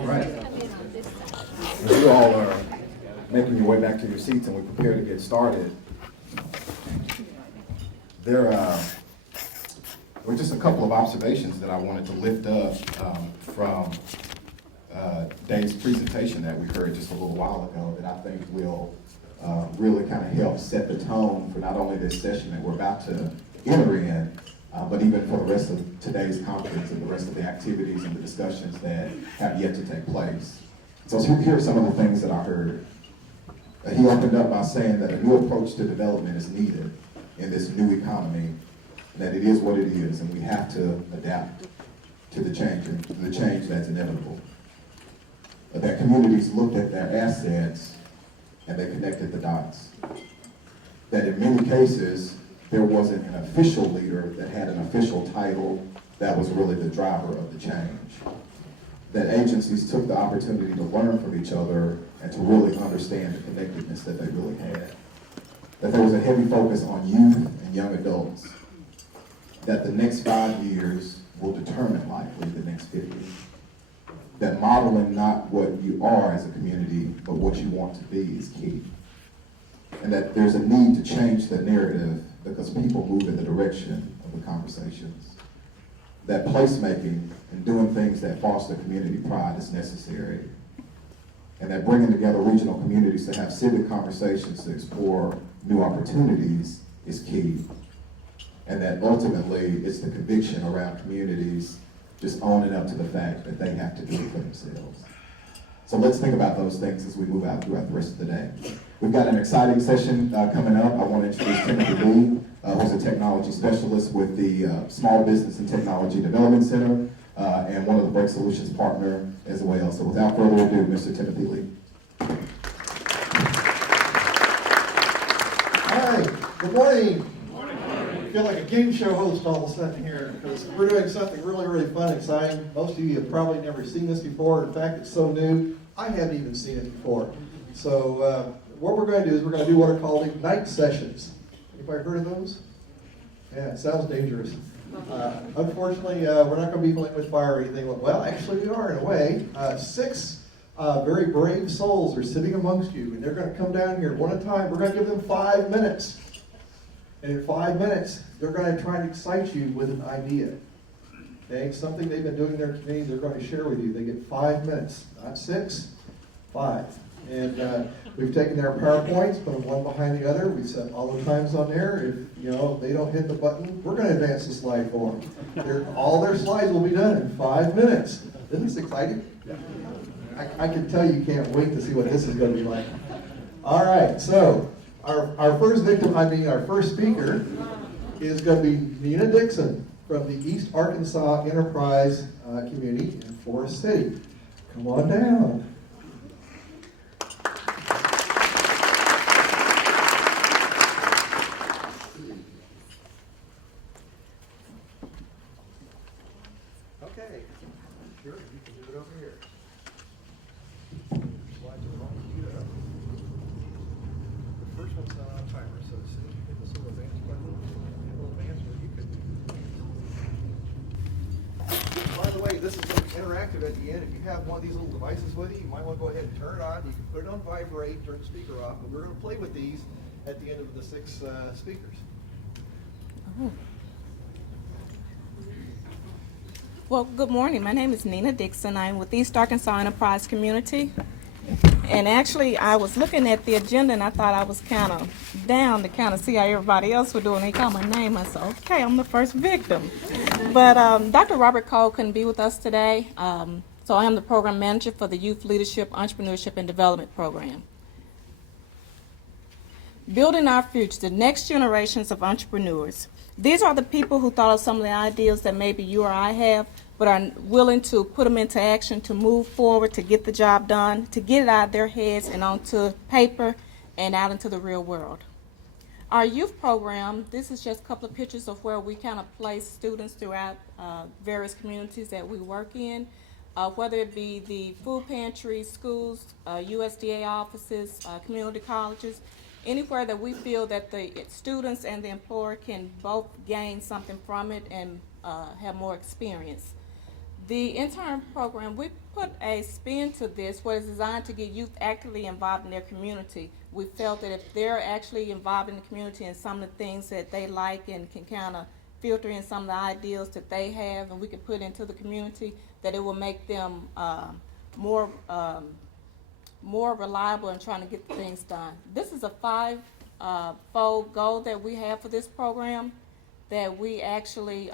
All right. As you all are making your way back to your seats and we prepare to get started, there were just a couple of observations that I wanted to lift up from Dave's presentation that we heard just a little while ago that I think will really kind of help set the tone for not only this session that we're about to enter in, but even for the rest of today's conference and the rest of the activities and the discussions that have yet to take place. So here are some of the things that I heard. He opened up by saying that a new approach to development is needed in this new economy, that it is what it is, and we have to adapt to the change that's inevitable. That communities looked at their assets and they connected the dots. That in many cases, there wasn't an official leader that had an official title that was really the driver of the change. That agencies took the opportunity to learn from each other and to really understand the connectedness that they really had. That there was a heavy focus on youth and young adults. That the next 5 years will determine likely the next 50. That modeling not what you are as a community, but what you want to be is key. And that there's a need to change the narrative because people move in the direction of the conversations. That placemaking and doing things that foster community pride is necessary. And that bringing together regional communities to have civic conversations to explore new opportunities is key. And that ultimately it's the conviction around communities just owning up to the fact that they have to do it for themselves. So let's think about those things as we move out throughout the rest of the day. We've got an exciting session coming up. I want to introduce Timothy Lee, who's a technology specialist with the Small Business and Technology Development Center, and one of the Break Solutions partner as well. So without further ado, Mr. Timothy Lee. Hi, good morning. I feel like a game show host all of a sudden here because we're doing something really, really fun, exciting. Most of you have probably never seen this before. In fact, it's so new, I haven't even seen it before. So what we're going to do is we're going to do what are called Ignite sessions. Anybody heard of those? Yeah, it sounds dangerous. Unfortunately, we're not going to be playing with fire or anything. Well, actually we are in a way. 6 very brave souls are sitting amongst you, and they're going to come down here one at a time. We're going to give them 5 minutes. And in 5 minutes, they're going to try to excite you with an idea. Okay, something they've been doing in their community, they're going to share with you. They get 5 minutes, not 6, 5. And we've taken their PowerPoints, put them one behind the other. We set all the times on there. If they don't hit the button, we're going to advance the slide for them. All their slides will be done in 5 minutes. Isn't this exciting? I can tell you can't wait to see what this is going to be like. All right, so our first our first speaker is going to be Nina Dixon from the East Arkansas Enterprise Community in Forest City. Come on down. Okay, sure, you can do it over here. Slides are all queued up. The first one's not on timer, so as soon as you hit this little advance button, hit a little advance where you could. By the way, this is interactive at the end. If you have one of these little devices with you, you might want to go ahead and turn it on. You can put it on vibrate, turn the speaker off, but we're going to play with these at the end of the 6 speakers. Oh. Well, good morning. My name is Nina Dixon. I'm with East Arkansas Enterprise Community. And actually, I was looking at the agenda and I thought I was kind of down to kind of see how everybody else was doing. They called my name. I said, okay, I'm the first victim. But Dr. Robert Cole couldn't be with us today. So I am the program manager for the Youth Leadership, Entrepreneurship, and Development Program. Building our future, the next generations of entrepreneurs. These are the people who thought of some of the ideas that maybe you or I have, but are willing to put them into action to move forward, to get the job done, to get it out of their heads and onto paper and out into the real world. Our youth program, this is just a couple of pictures of where we kind of place students throughout various communities that we work in, whether it be the food pantries, schools, USDA offices, community colleges, anywhere that we feel that the students and the employer can both gain something from it and have more experience. The intern program, we put a spin to this where it's designed to get youth actively involved in their community. We felt that if they're actually involved in the community and some of the things that they like and can kind of filter in some of the ideals that they have and we can put into the community, that it will make them more reliable in trying to get things done. This is a five-fold goal that we have for this program that we actually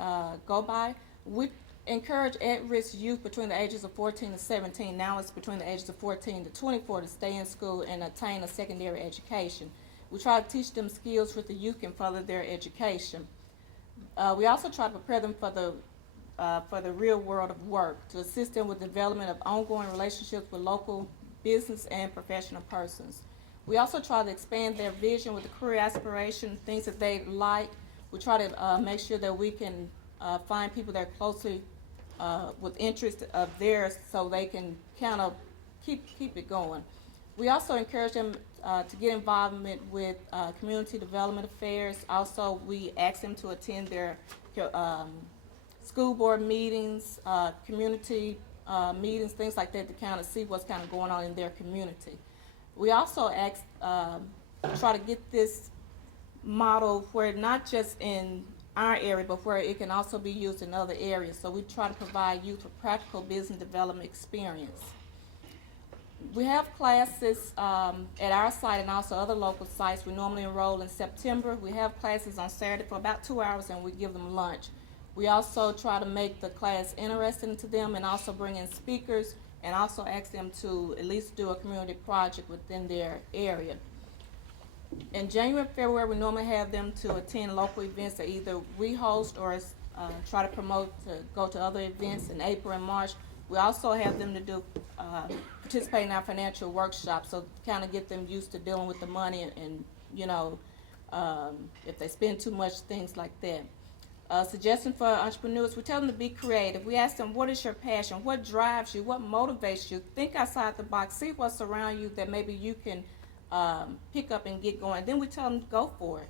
go by. We encourage at-risk youth between the ages of 14 and 17. Now it's between the ages of 14 to 24 to stay in school and attain a secondary education. We try to teach them skills so that the youth can further their education. We also try to prepare them for the real world of work, to assist them with development of ongoing relationships with local business and professional persons. We also try to expand their vision with the career aspiration, things that they like. We try to make sure that we can find people that are closely with interest of theirs so they can kind of keep it going. We also encourage them to get involvement with community development affairs. Also, we ask them to attend their school board meetings, community meetings, things like that, to kind of see what's kind of going on in their community. We also try to get this model where not just in our area, but where it can also be used in other areas. So we try to provide youth with practical business development experience. We have classes at our site and also other local sites. We normally enroll in September. We have classes on Saturday for about 2 hours and we give them lunch. We also try to make the class interesting to them and also bring in speakers and also ask them to at least do a community project within their area. In January and February, we normally have them to attend local events that either we host or try to promote to go to other events. In April and March, we also have them to do participate in our financial workshops, so kind of get them used to dealing with the money and you know, if they spend too much, things like that. Suggestion for entrepreneurs, we tell them to be creative. We ask them, what is your passion? What drives you? What motivates you? Think outside the box. See what's around you that maybe you can pick up and get going. Then we tell them to go for it.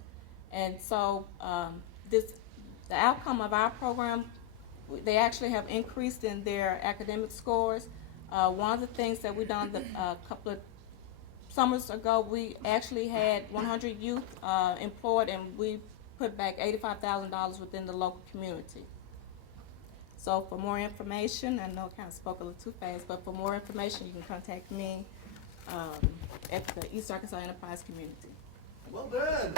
And so the outcome of our program, they actually have increased in their academic scores. One of the things that we done a couple of summers ago, we actually had 100 youth employed, and we put back $85,000 within the local community. So for more information, I know I kind of spoke a little too fast, but for more information, you can contact me at the East Arkansas Enterprise Community. Well done.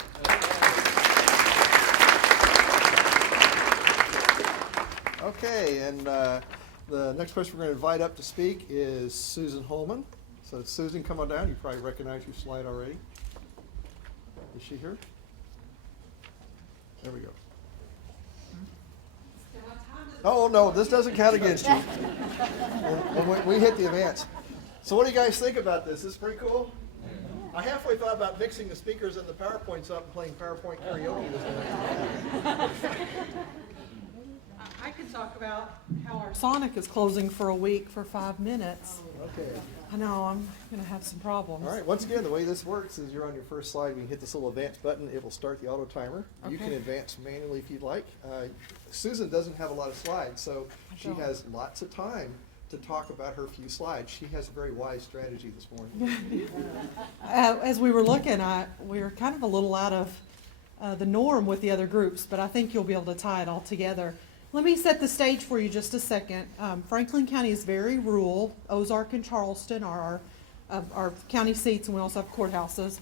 Okay, and the next person we're going to invite up to speak is Susan Holman. So Susan, come on down. You probably recognize your slide already. Is she here? There we go. Oh, no, this doesn't count against you. When we hit the advance. So what do you guys think about this? This is pretty cool? I halfway thought about mixing the speakers and the PowerPoints up and playing PowerPoint karaoke this morning. I could talk about how our Sonic is closing for a week for 5 minutes. Okay. I know, I'm going to have some problems. All right, once again, the way this works is you're on your first slide. When you hit this little advance button, it will start the auto timer. You Okay. can advance manually if you'd like. Susan doesn't have a lot of slides, so she don't. has lots of time to talk about her few slides. She has a very wise strategy this morning. As we were looking, we were kind of a little out of the norm with the other groups, but I think you'll be able to tie it all together. Let me set the stage for you just a second. Franklin County is very rural. Ozark and Charleston are our county seats, and we also have courthouses.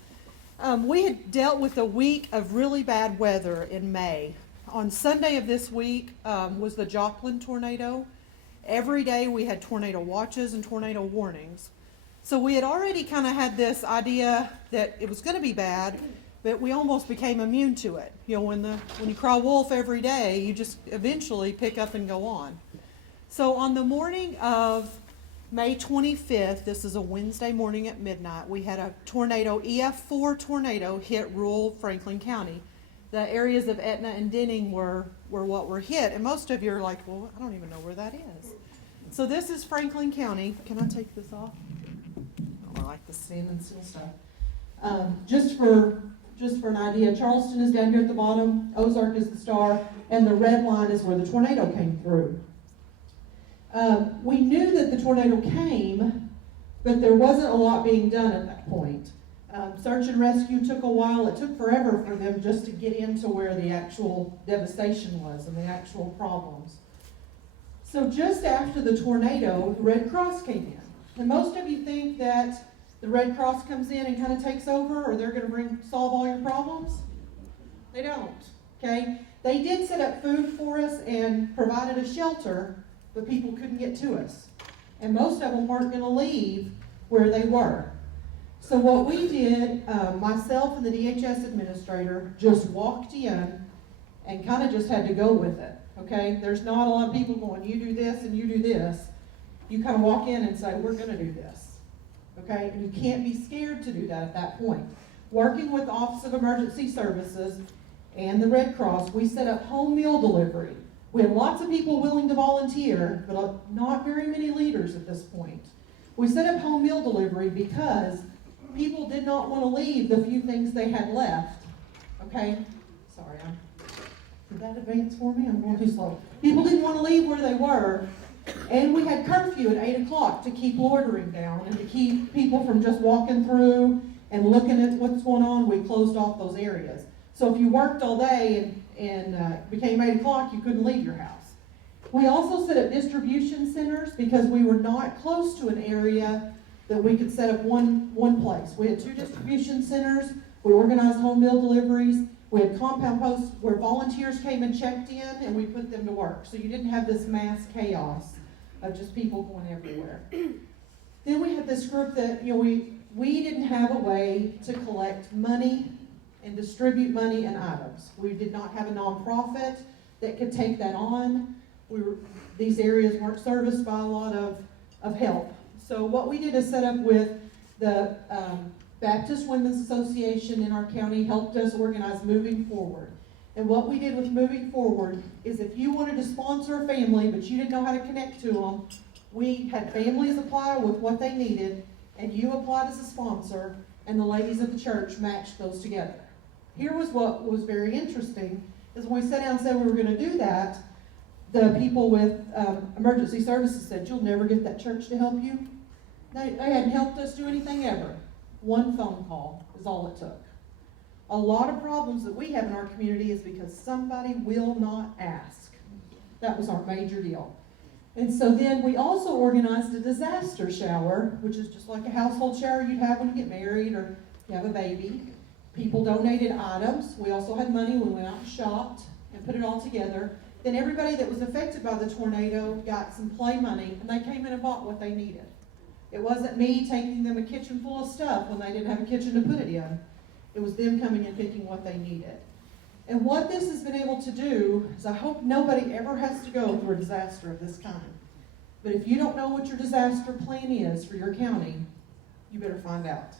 We had dealt with a week of really bad weather in May. On Sunday of this week was the Joplin tornado. Every day we had tornado watches and tornado warnings. So we had already kind of had this idea that it was going to be bad, but we almost became immune to it. You know, when you cry wolf every day, you just eventually pick up and go on. So on the morning of May 25th, this is a Wednesday morning at midnight, we had a tornado, EF4 tornado, hit rural Franklin County. The areas of Etna and Denning were what were hit, and most of you are like, well, I don't even know where that is. So this is Franklin County. Can I take this off? I like the standing still stuff. Just for an idea, Charleston is down here at the bottom, Ozark is the star, and the red line is where the tornado came through. We knew that the tornado came, but there wasn't a lot being done at that point. Search and rescue took a while. It took forever for them just to get into where the actual devastation was and the actual problems. So just after the tornado, the Red Cross came in. And most of you think that the Red Cross comes in and kind of takes over, or they're going to solve all your problems. They don't, okay? They did set up food for us and provided a shelter, but people couldn't get to us. And most of them weren't going to leave where they were. So what we did, myself and the DHS administrator just walked in and kind of just had to go with it, okay? There's not a lot of people going, you do this and you do this. You kind of walk in and say, we're going to do this, okay? And you can't be scared to do that at that point. Working with the Office of Emergency Services and the Red Cross, we set up home meal delivery. We had lots of people willing to volunteer, but not very many leaders at this point. We set up home meal delivery because people did not want to leave the few things they had left, okay? Sorry, did that advance for me? I'm going too slow. People didn't want to leave where they were, and we had curfew at 8 o'clock to keep loitering down and to keep people from just walking through and looking at what's going on. We closed off those areas. So if you worked all day and became 8 o'clock, you couldn't leave your house. We also set up distribution centers because we were not close to an area that we could set up one place. We had 2 distribution centers. We organized home meal deliveries. We had compound posts where volunteers came and checked in, and we put them to work. So you didn't have this mass chaos of just people going everywhere. Then we had this group that, we didn't have a way to collect money and distribute money and items. We did not have a nonprofit that could take that on. These areas weren't serviced by a lot of help. So what we did is set up with the Baptist Women's Association in our county helped us organize Moving Forward. And what we did with Moving Forward is if you wanted to sponsor a family but you didn't know how to connect to them, we had families apply with what they needed, and you applied as a sponsor, and the ladies of the church matched those together. Here was what was very interesting, is when we sat down and said we were going to do that, the people with emergency services said, you'll never get that church to help you. They hadn't helped us do anything ever. One phone call is all it took. A lot of problems that we have in our community is because somebody will not ask. That was our major deal. And so then we also organized a disaster shower, which is just like a household shower you'd have when you get married or you have a baby. People donated items. We also had money. We went out and shopped and put it all together. Then everybody that was affected by the tornado got some play money, and they came in and bought what they needed. It wasn't me taking them a kitchen full of stuff when they didn't have a kitchen to put it in. It was them coming and picking what they needed. And what this has been able to do is I hope nobody ever has to go through a disaster of this kind. But if you don't know what your disaster plan is for your county, you better find out.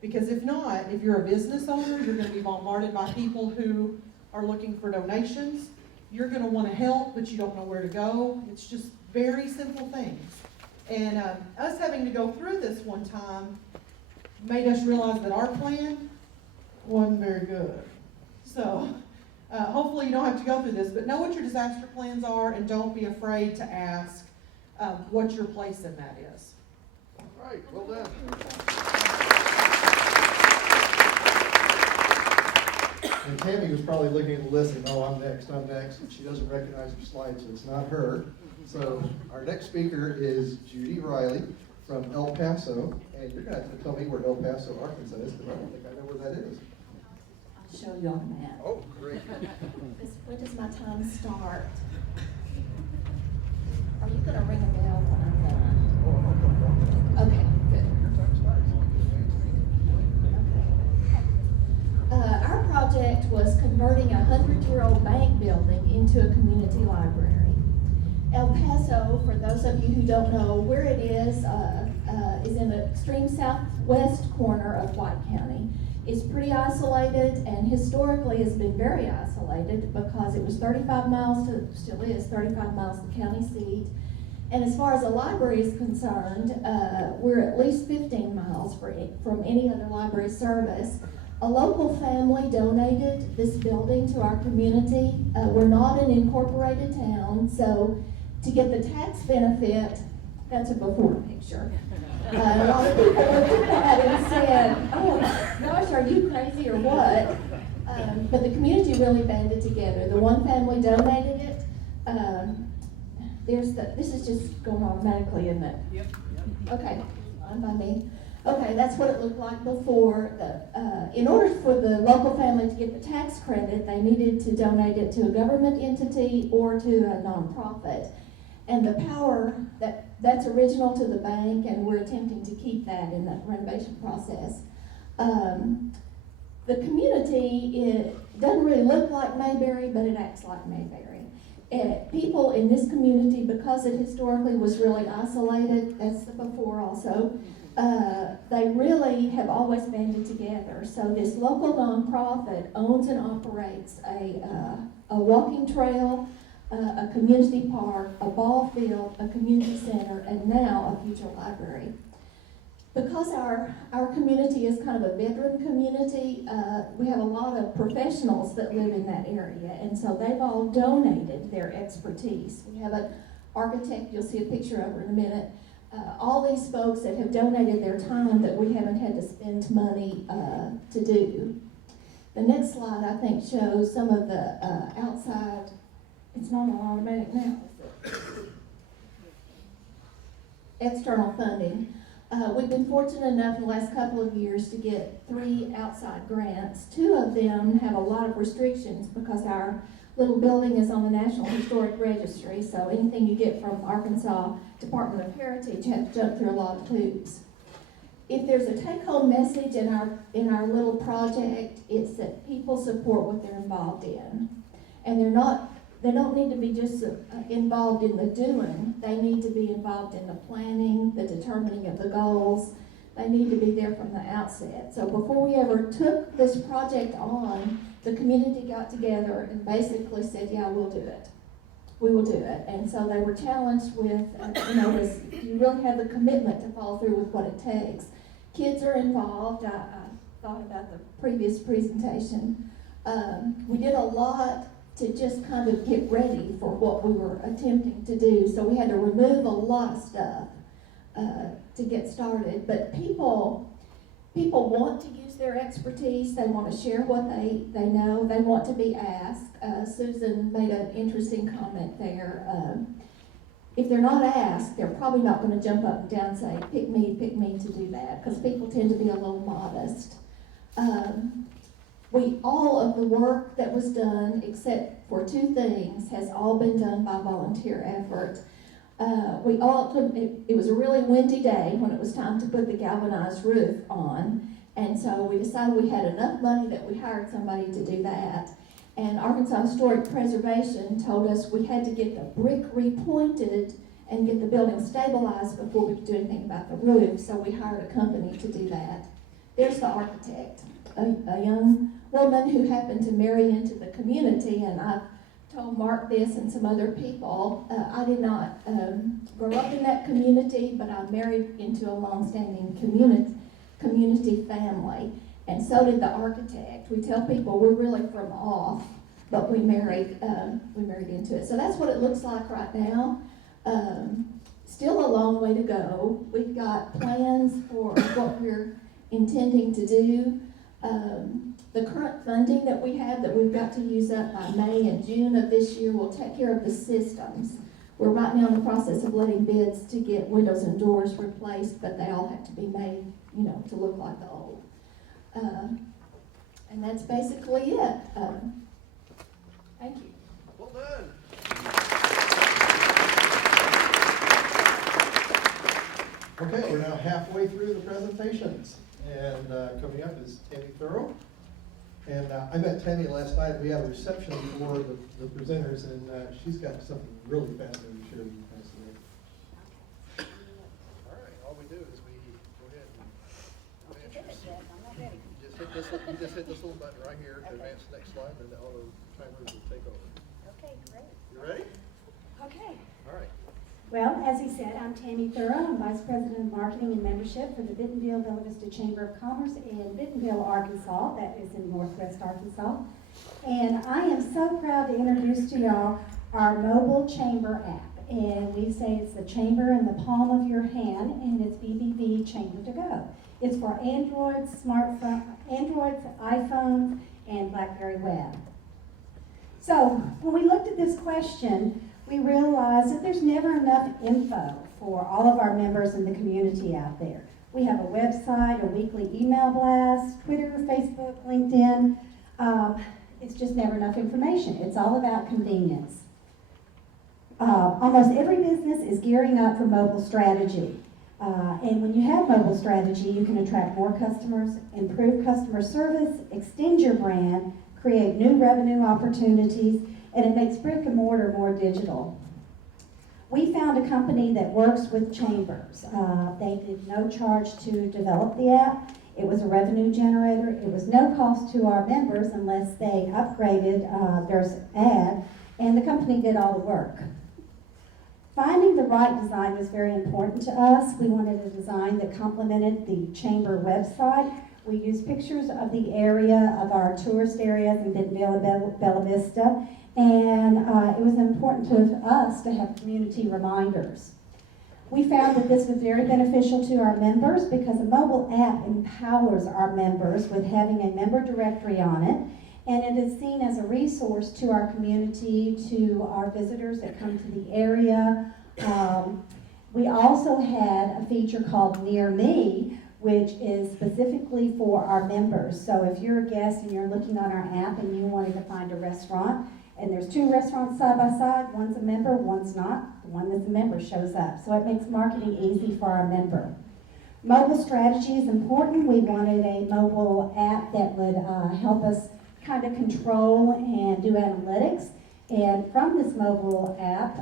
Because if not, if you're a business owner, you're going to be bombarded by people who are looking for donations. You're going to want to help, but you don't know where to go. It's just very simple things. And us having to go through this one time made us realize that our plan wasn't very good. So hopefully you don't have to go through this, but know what your disaster plans are and don't be afraid to ask what your place in that is. All right, well done. And Tammy was probably looking at the list and, oh, I'm next, and she doesn't recognize her slide, so it's not her. So our next speaker is Judy Riley from El Paso, and you're going to have to tell me where El Paso, Arkansas is, because I don't think I know where that is. I'll show you on the map. Oh, great. When does my time start? Are you gonna ring a bell when I'm done? Okay, good. Our project was converting a 100-year-old bank building into a community library. El Paso, for those of you who don't know where it is in the extreme southwest corner of White County. It's pretty isolated and historically has been very isolated because it was 35 miles to, still is 35 miles to the county seat. And as far as the library is concerned, we're at least 15 miles from any other library service. A local family donated this building to our community. We're not an incorporated town, so to get the tax benefit. That's a before picture. A lot of people looked at that and said, oh gosh, are you crazy or what? But the community really banded together. The one family donated it. This is just going automatically, isn't it? Yep. Okay, fine by me. Okay, that's what it looked like before. In order for the local family to get the tax credit, they needed to donate it to a government entity or to a nonprofit. And the power, that's original to the bank, and we're attempting to keep that in the renovation process. The community, it doesn't really look like Mayberry, but it acts like Mayberry. People in this community, because it historically was really isolated, that's the before also, they really have always banded together. So this local nonprofit owns and operates a walking trail, a community park, a ball field, a community center, and now a future library. Because our community is kind of a veteran community, we have a lot of professionals that live in that area, and so they've all donated their expertise. We have an architect, you'll see a picture of her in a minute. All these folks that have donated their time that we haven't had to spend money to do. The next slide, I think, shows some of the outside. It's not on automatic now, is it? External funding. We've been fortunate enough in the last couple of years to get 3 outside grants. 2 of them have a lot of restrictions because our little building is on the National Historic Registry, so anything you get from Arkansas Department of Heritage has to jump through a lot of hoops. If there's a take-home message in our little project, it's that people support what they're involved in. And they don't need to be just involved in the doing. They need to be involved in the planning, the determining of the goals. They need to be there from the outset. So before we ever took this project on, the community got together and basically said, yeah, we'll do it. We will do it. And so they were challenged with, do you really have the commitment to follow through with what it takes? Kids are involved. I thought about the previous presentation. We did a lot to just kind of get ready for what we were attempting to do. So we had to remove a lot of stuff to get started. But people want to use their expertise. They want to share what they know. They want to be asked. Susan made an interesting comment there. If they're not asked, they're probably not going to jump up and down and say, pick me to do that, because people tend to be a little modest. All of the work that was done, except for 2 things, has all been done by volunteer effort. It was a really windy day when it was time to put the galvanized roof on, and so we decided we had enough money that we hired somebody to do that. And Arkansas Historic Preservation told us we had to get the brick repointed and get the building stabilized before we could do anything about the roof, so we hired a company to do that. There's the architect, a young woman who happened to marry into the community, and I've told Mark this and some other people. I did not grow up in that community, but I married into a long-standing community family, and so did the architect. We tell people we're really from off, but we married into it. So that's what it looks like right now. Still a long way to go. We've got plans for what we're intending to do. The current funding that we have that we've got to use up by May and June of this year will take care of the systems. We're right now in the process of letting bids to get windows and doors replaced, but they all have to be made, to look like the old. And that's basically it. Thank you. Well done. Okay, we're now halfway through the presentations, and coming up is Tammy Thorough. And I met Tammy last night. We had a reception for the presenters, and she's got something really fascinating to share with you guys today. All right, all we do is we go ahead and advance your seat. You just hit this little button right here to advance the next slide, and the auto timers will take over. Okay, great. You ready? Okay. All right. Well, as he said, I'm Tammy Thorough. I'm Vice President of Marketing and Membership for the Bentonville-Bella Vista Chamber of Commerce in Bentonville, Arkansas. That is in northwest Arkansas. And I am so proud to introduce to y'all our mobile chamber app. and we say it's the chamber in the palm of your hand, and it's BBB Chamber to Go. It's for Androids, iPhones, and BlackBerry Web. So when we looked at this question, we realized that there's never enough info for all of our members in the community out there. We have a website, a weekly email blast, Twitter, Facebook, LinkedIn. It's just never enough information. It's all about convenience. Almost every business is gearing up for mobile strategy. And when you have mobile strategy, you can attract more customers, improve customer service, extend your brand, create new revenue opportunities, and it makes brick and mortar more digital. We found a company that works with chambers. They did no charge to develop the app. It was a revenue generator. It was no cost to our members unless they upgraded their ad, and the company did all the work. Finding the right design was very important to us. We wanted a design that complemented the chamber website. We used pictures of the area, of our tourist areas in Bentonville and Bella Vista, and it was important to us to have community reminders. We found that this was very beneficial to our members because a mobile app empowers our members with having a member directory on it, and it is seen as a resource to our community, to our visitors that come to the area. We also had a feature called Near Me, which is specifically for our members. So if you're a guest and you're looking on our app and you wanted to find a restaurant, and there's two restaurants side by side, one's a member, one's not, the one that's a member shows up. So it makes marketing easy for our member. Mobile strategy is important. We wanted a mobile app that would help us kind of control and do analytics. And from this mobile app,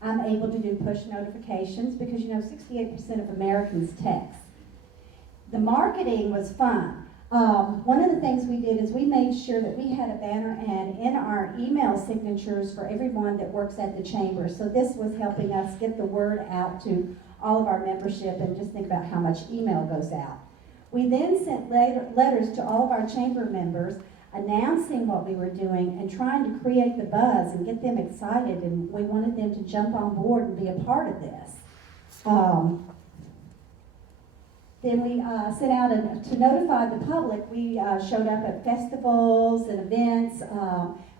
I'm able to do push notifications because 68% of Americans text. The marketing was fun. One of the things we did is we made sure that we had a banner ad in our email signatures for everyone that works at the chamber. So this was helping us get the word out to all of our membership, and just think about how much email goes out. We then sent letters to all of our chamber members announcing what we were doing and trying to create the buzz and get them excited, and we wanted them to jump on board and be a part of this. Then we set out to notify the public. We showed up at festivals and events.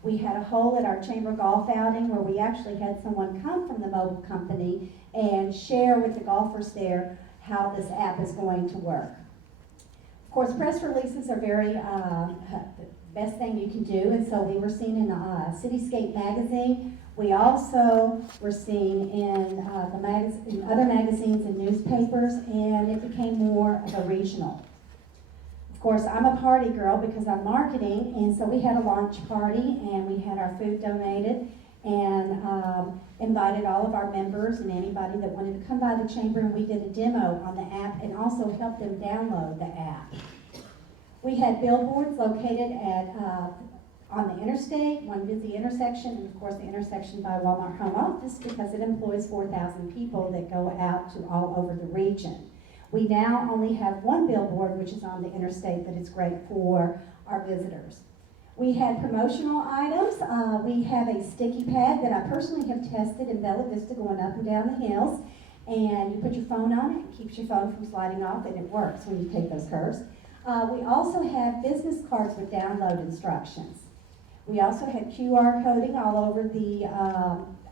We had a hole at our chamber golf outing where we actually had someone come from the mobile company and share with the golfers there how this app is going to work. Of course, press releases are very best thing you can do, and so we were seen in Cityscape magazine. We also were seen in other magazines and newspapers, and it became more of a regional. Of course, I'm a party girl because I'm marketing, and so we had a launch party, and we had our food donated, and invited all of our members and anybody that wanted to come by the chamber, and we did a demo on the app and also helped them download the app. We had billboards located at on the interstate, one busy intersection, and of course the intersection by Walmart Home Office because it employs 4,000 people that go out to all over the region. We now only have one billboard, which is on the interstate, but it's great for our visitors. We had promotional items. We have a sticky pad that I personally have tested in Bella Vista going up and down the hills, and you put your phone on it, it keeps your phone from sliding off, and it works when you take those curves. We also have business cards with download instructions. We also had QR coding all over the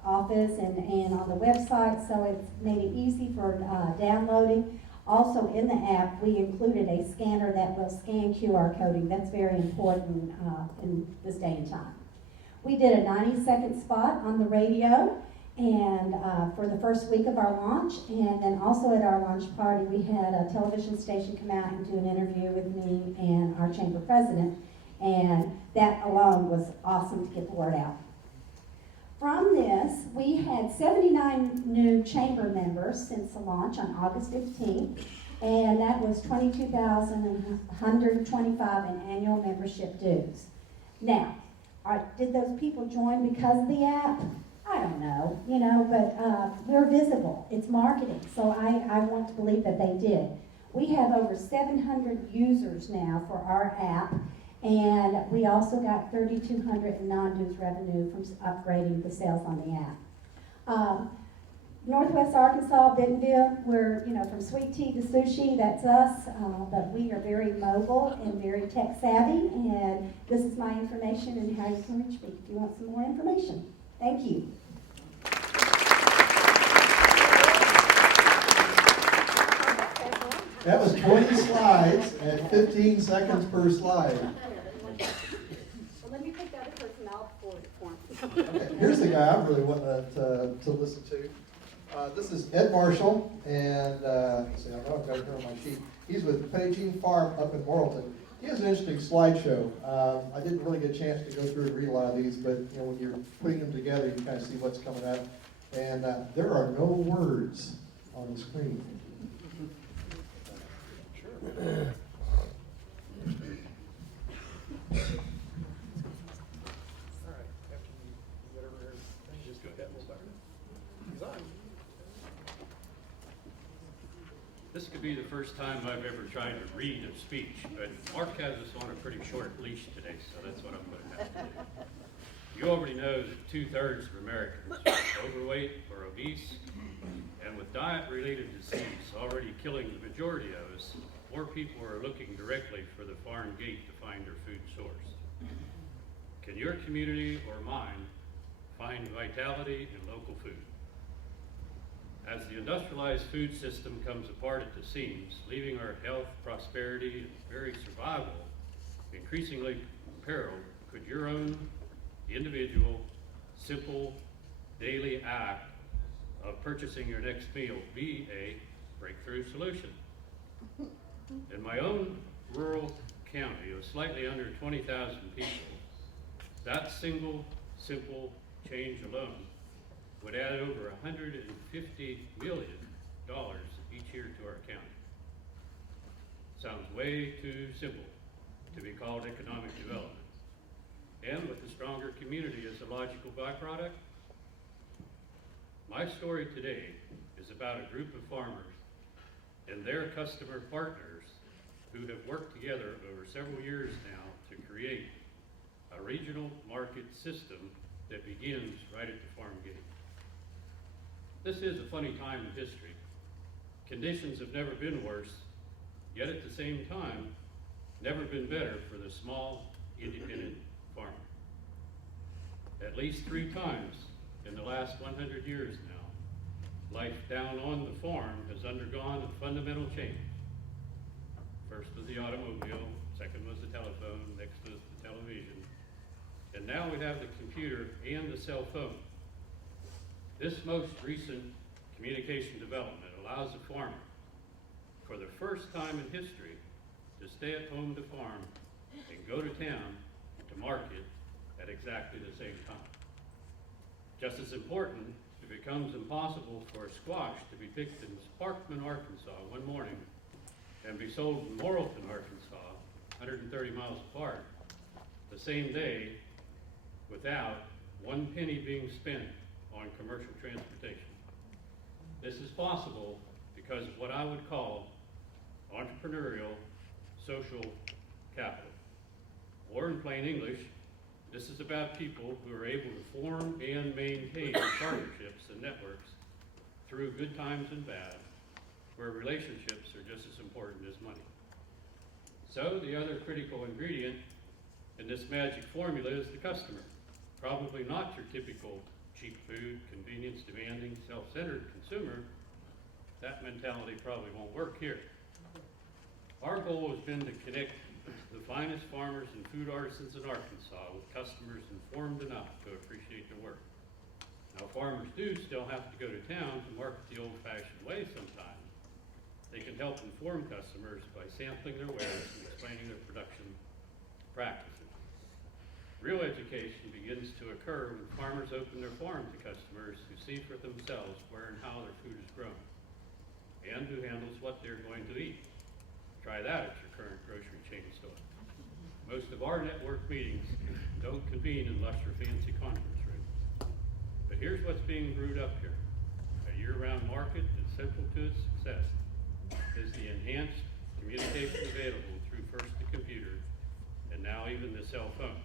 office and on the website, so it's made it easy for downloading. Also in the app, we included a scanner that will scan QR coding. That's very important in this day and time. We did a 90-second spot on the radio and for the first week of our launch, and then also at our launch party, we had a television station come out and do an interview with me and our chamber president. And that alone was awesome to get the word out. From this, we had 79 new chamber members since the launch on August 15th, and that was $22,125 in annual membership dues. Now, did those people join because of the app? I don't know, but we're visible. It's marketing, so I want to believe that they did. We have over 700 users now for our app, and we also got $3,200 in non-dues revenue from upgrading the sales on the app. Northwest Arkansas, Bentonville, we're, from sweet tea to sushi, that's us, but we are very mobile and very tech savvy, and this is my information and how you can reach me if you want some more information. Thank you. That was 20 slides and 15 seconds per slide. Well, let me pick the other person, I'll forward it for him. Okay, here's the guy I really wanted to listen to. This is Ed Marshall, and let's see, I know I've got it here on my sheet. He's with Paging Farm up in Morrilton. He has an interesting slideshow. I didn't really get a chance to go through and read a lot of these, but when you're putting them together, you kind of see what's coming up. And there are no words on the screen. This could be the first time I've ever tried to read a speech, but Mark has us on a pretty short leash today, so that's what I'm putting out. You already know that 2/3 of Americans are overweight or obese, and with diet-related disease already killing the majority of us, more people are looking directly for the farm gate to find their food source. Can your community or mine find vitality in local food? As the industrialized food system comes apart at the seams, leaving our health, prosperity, and very survival increasingly imperiled, could your own individual, simple, daily act of purchasing your next meal be a breakthrough solution? In my own rural county of slightly under 20,000 people, that single, simple change alone would add over $150 million each year to our county. Sounds way too simple to be called economic development. And with a stronger community as a logical byproduct, my story today is about a group of farmers and their customer partners who have worked together over several years now to create a regional market system that begins right at the farm gate. This is a funny time in history. Conditions have never been worse, yet at the same time, never been better for the small, independent farmer. At least 3 times in the last 100 years now, life down on the farm has undergone a fundamental change. First was the automobile, second was the telephone, next was the television, and now we have the computer and the cell phone. This most recent communication development allows a farmer, for the first time in history, to stay at home to farm and go to town to market at exactly the same time. Just as important, it becomes impossible for a squash to be picked in Sparkman, Arkansas one morning and be sold in Morrilton, Arkansas, 130 miles apart, the same day without 1 penny being spent on commercial transportation. This is possible because of what I would call entrepreneurial social capital. Or in plain English, this is about people who are able to form and maintain partnerships and networks through good times and bad, where relationships are just as important as money. So the other critical ingredient in this magic formula is the customer. Probably not your typical cheap food, convenience demanding, self-centered consumer. That mentality probably won't work here. Our goal has been to connect the finest farmers and food artisans in Arkansas with customers informed enough to appreciate their work. Now, farmers do still have to go to town to market the old-fashioned way sometimes. They can help inform customers by sampling their wares and explaining their production practices. Real education begins to occur when farmers open their farm to customers who see for themselves where and how their food is grown, and who handles what they're going to eat. Try that at your current grocery chain store. Most of our network meetings don't convene in lush or fancy conference rooms. But here's what's being brewed up here. A year-round market that's central to its success is the enhanced communication available through first the computer and now even the cell phone.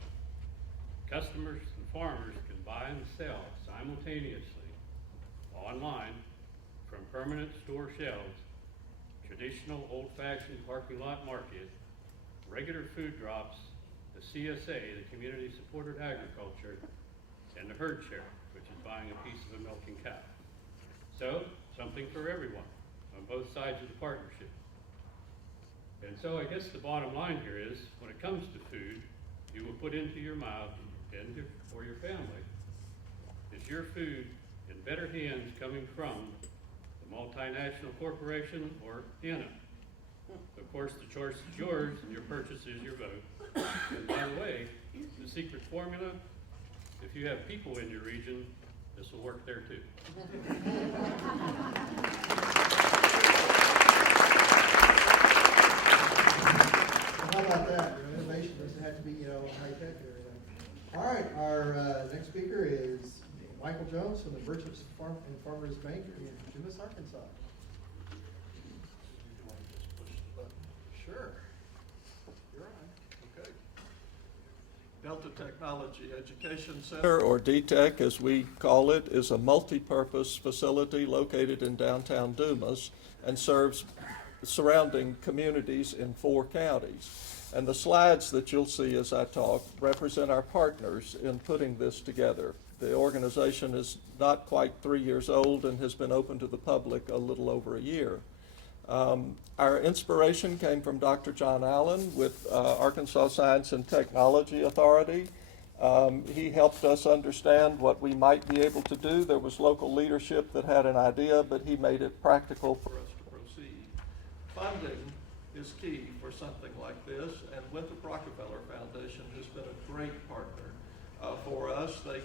Customers and farmers can buy and sell simultaneously online, from permanent store shelves, traditional old-fashioned parking lot market, regular food drops, the CSA, the Community Supported Agriculture, and the herd share, which is buying a piece of a milking cow. So, something for everyone on both sides of the partnership. And so I guess the bottom line here is, when it comes to food, you will put into your mouth and for your family, is your food in better hands coming from the multinational corporation or Anna? Of course, the choice is yours and your purchase is your vote. And by the way, the secret formula, if you have people in your region, this will work there too. How about that? Innovation doesn't have to be, high tech and everything. All right, our next speaker is Michael Jones from the Merchants Farm and Farmers Bank in Dumas, Arkansas. Sure. You're on. Okay. Delta Technology Education Center, or DTEC as we call it, is a multi-purpose facility located in downtown Dumas and serves surrounding communities in 4 counties. And the slides that you'll see as I talk represent our partners in putting this together. The organization is not quite 3 years old and has been open to the public a little over a year. Our inspiration came from Dr. John Allen with Arkansas Science and Technology Authority. He helped us understand what we might be able to do. There was local leadership that had an idea, but he made it practical for us to proceed. Funding is key for something like this, and Winthrop Rockefeller Foundation has been a great partner for us. They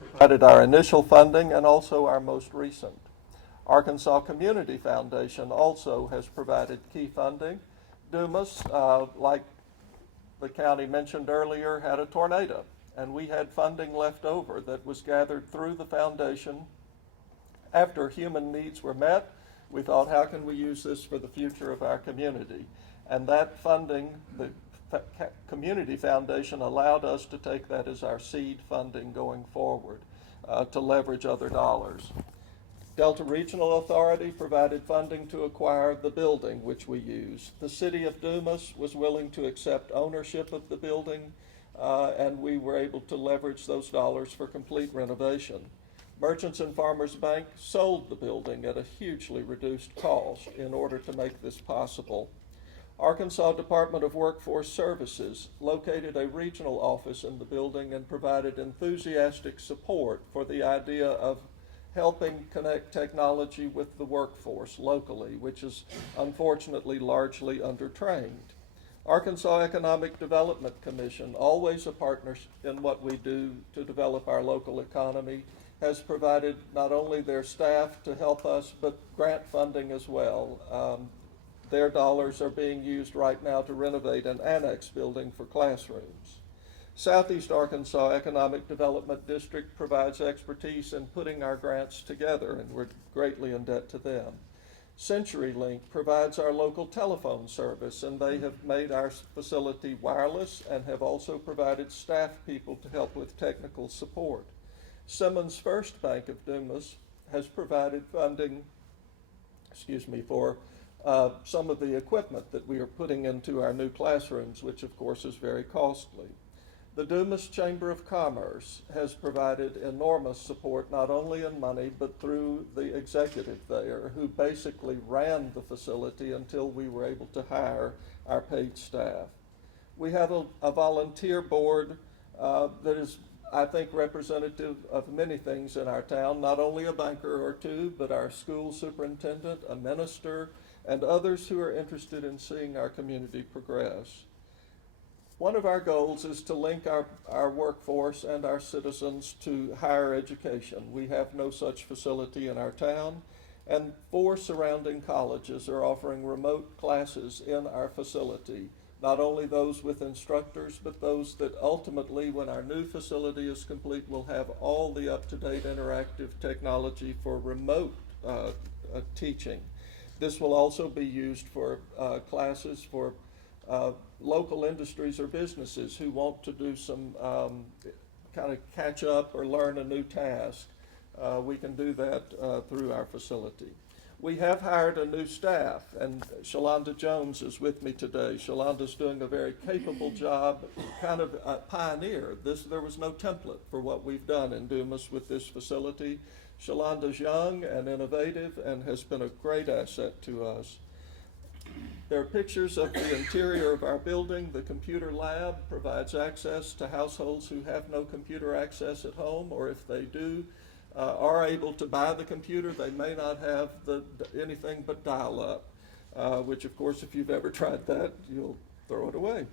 provided our initial funding and also our most recent. Arkansas Community Foundation also has provided key funding. Dumas, like the county mentioned earlier, had a tornado, and we had funding left over that was gathered through the foundation. After human needs were met, we thought, how can we use this for the future of our community? And that funding, the Community Foundation allowed us to take that as our seed funding going forward to leverage other dollars. Delta Regional Authority provided funding to acquire the building, which we use. The city of Dumas was willing to accept ownership of the building, and we were able to leverage those dollars for complete renovation. Merchants and Farmers Bank sold the building at a hugely reduced cost in order to make this possible. Arkansas Department of Workforce Services located a regional office in the building and provided enthusiastic support for the idea of helping connect technology with the workforce locally, which is unfortunately largely undertrained. Arkansas Economic Development Commission, always a partner in what we do to develop our local economy, has provided not only their staff to help us, but grant funding as well. Their dollars are being used right now to renovate an annex building for classrooms. Southeast Arkansas Economic Development District provides expertise in putting our grants together, and we're greatly in debt to them. CenturyLink provides our local telephone service, and they have made our facility wireless and have also provided staff people to help with technical support. Simmons First Bank of Dumas has provided funding, for some of the equipment that we are putting into our new classrooms, which of course is very costly. The Dumas Chamber of Commerce has provided enormous support, not only in money, but through the executive there, who basically ran the facility until we were able to hire our paid staff. We have a volunteer board that is, I think, representative of many things in our town, not only a banker or two, but our school superintendent, a minister, and others who are interested in seeing our community progress. One of our goals is to link our workforce and our citizens to higher education. We have no such facility in our town, and 4 surrounding colleges are offering remote classes in our facility, not only those with instructors, but those that ultimately, when our new facility is complete, will have all the up-to-date interactive technology for remote teaching. This will also be used for classes for local industries or businesses who want to do some kind of catch up or learn a new task. we can do that through our facility. We have hired a new staff, and Shalonda Jones is with me today. Shalonda's doing a very capable job, kind of a pioneer. There was no template for what we've done in Dumas with this facility. Shalonda's young and innovative and has been a great asset to us. There are pictures of the interior of our building. The computer lab provides access to households who have no computer access at home, or if they do, are able to buy the computer. They may not have anything but dial-up, which of course, if you've ever tried that, you'll throw it away.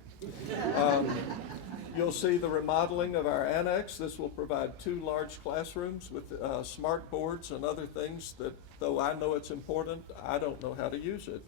You'll see the remodeling of our annex. This will provide 2 large classrooms with smart boards and other things that, though I know it's important, I don't know how to use it.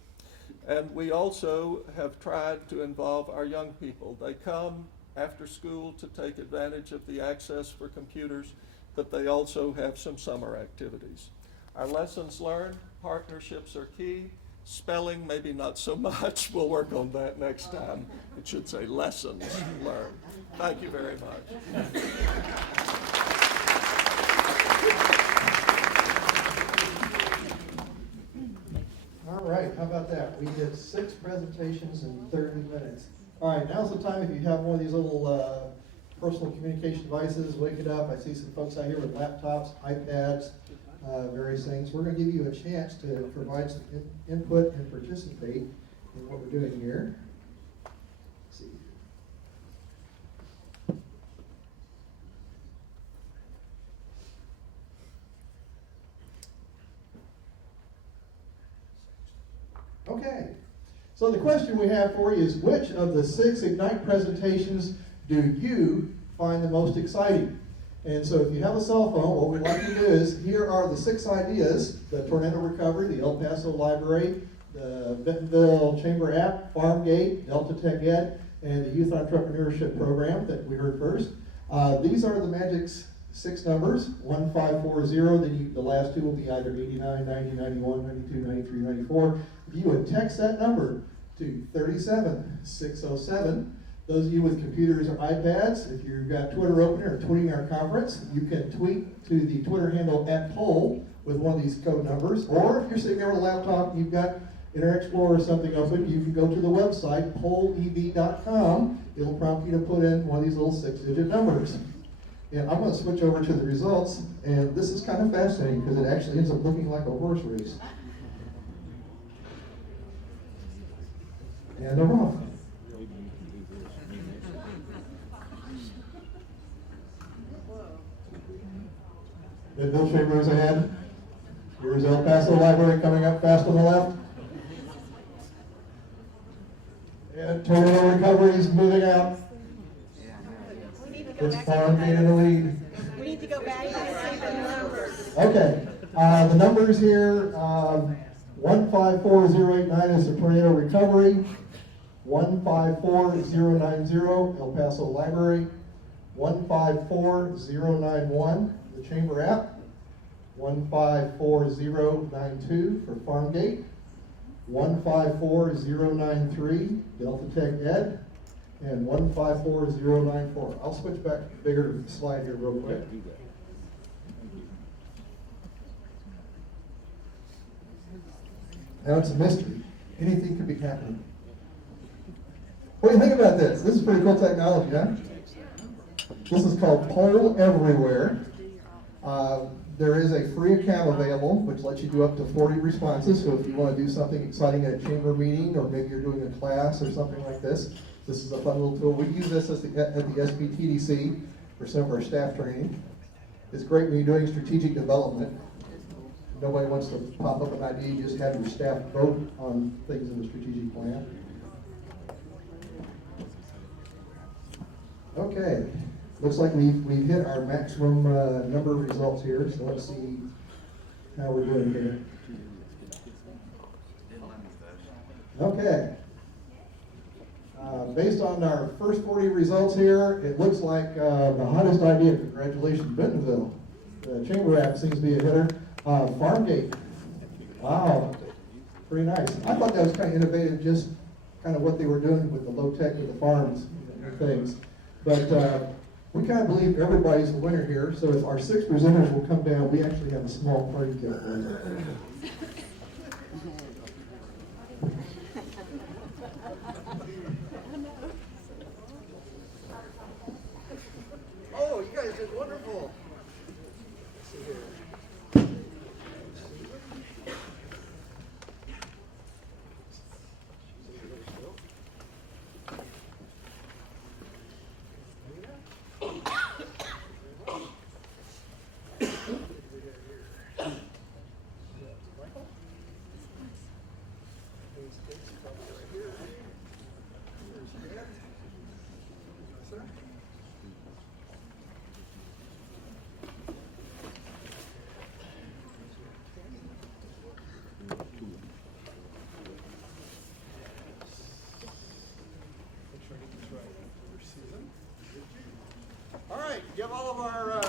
And we also have tried to involve our young people. They come after school to take advantage of the access for computers, but they also have some summer activities. Our lessons learned, partnerships are key. Spelling, maybe not so much. We'll work on that next time. It should say lessons learned. Thank you very much. All right, how about that? We did 6 presentations in 30 minutes. All right, now's the time if you have one of these little personal communication devices, wake it up. I see some folks out here with laptops, iPads, various things. We're going to give you a chance to provide some input and participate in what we're doing here. Let's see. Okay, so the question we have for you is, which of the 6 Ignite presentations do you find the most exciting? And so if you have a cell phone, what we'd like to do is, here are the 6 ideas: the tornado recovery, the El Paso Library, the Bentonville Chamber app, FarmGate, Delta Tech Ed, and the Youth Entrepreneurship Program that we heard first. These are the magic 6 numbers, 1540, then the last 2 will be either 89, 90, 91, 92, 93, 94. If you would text that number to 37607, those of you with computers or iPads, if you've got Twitter open or tweeting our conference, you can tweet to the Twitter handle @poll with one of these code numbers. Or if you're sitting there with a laptop and you've got Internet Explorer or something open, you can go to the website, pollev.com. It'll prompt you to put in one of these little 6-digit numbers. And I'm going to switch over to the results, and this is kind of fascinating because it actually ends up looking like a horse race. And they're off. Bentonville Chamber is ahead. Here's El Paso Library coming up fast on the left. And tornado recovery is moving out. It's FarmGate in the lead. We need to go back and see the numbers. Okay, the numbers here, 154089 is the tornado recovery, 154090 El Paso Library, 154091 the Chamber app, 154092 for FarmGate, 154093 Delta Tech Ed, and 154094. I'll switch back to the bigger slide here real quick. Now it's a mystery. Anything could be happening. What do you think about this? This is pretty cool technology, huh? This is called Poll Everywhere. There is a free account available, which lets you do up to 40 responses. So if you want to do something exciting at a chamber meeting, or maybe you're doing a class or something like this, this is a fun little tool. We use this at the SBTDC for some of our staff training. It's great when you're doing strategic development. Nobody wants to pop up an idea, you just have your staff vote on things in the strategic plan. Okay, looks like we've hit our maximum number of results here, so let's see how we're doing here. Okay. Based on our first 40 results here, it looks like the hottest idea, congratulations Bentonville. The Chamber app seems to be a hitter. FarmGate, wow, pretty nice. I thought that was kind of innovative, just kind of what they were doing with the low tech of the farms and things. But We kind of believe everybody's the winner here, so if our 6 presenters will come down, we actually have a small party cake for you. Oh, you guys did wonderful. All right, give all of our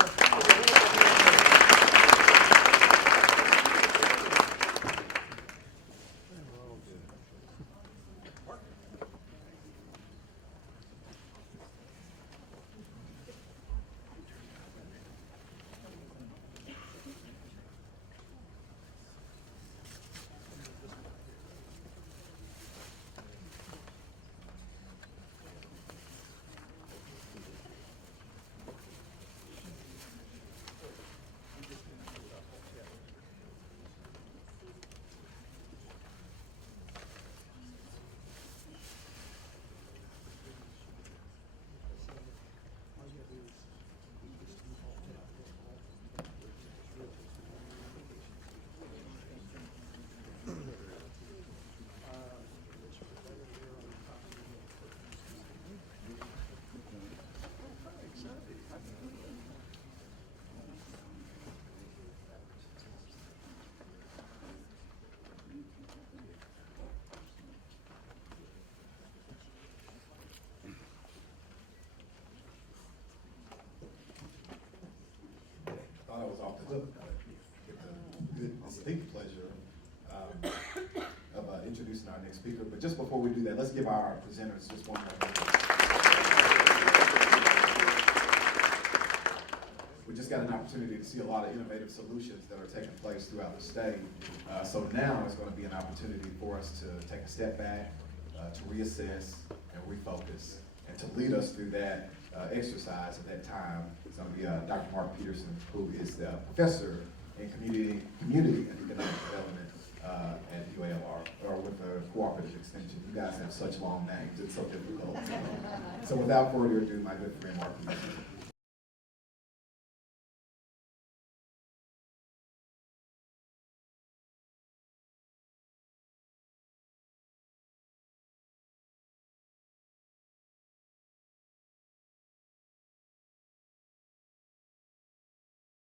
thought I was off the hook. Get the good, distinct pleasure of introducing our next speaker. But just before we do that, let's give our presenters just one more minute. We just got an opportunity to see a lot of innovative solutions that are taking place throughout the state. So now is going to be an opportunity for us to take a step back, to reassess and refocus. And to lead us through that exercise at that time is going to be Dr. Mark Peterson, who is the professor in community and economic development at UALR, or with the cooperative extension. You guys have such long names, it's so difficult. So without further ado, my good friend Mark Peterson.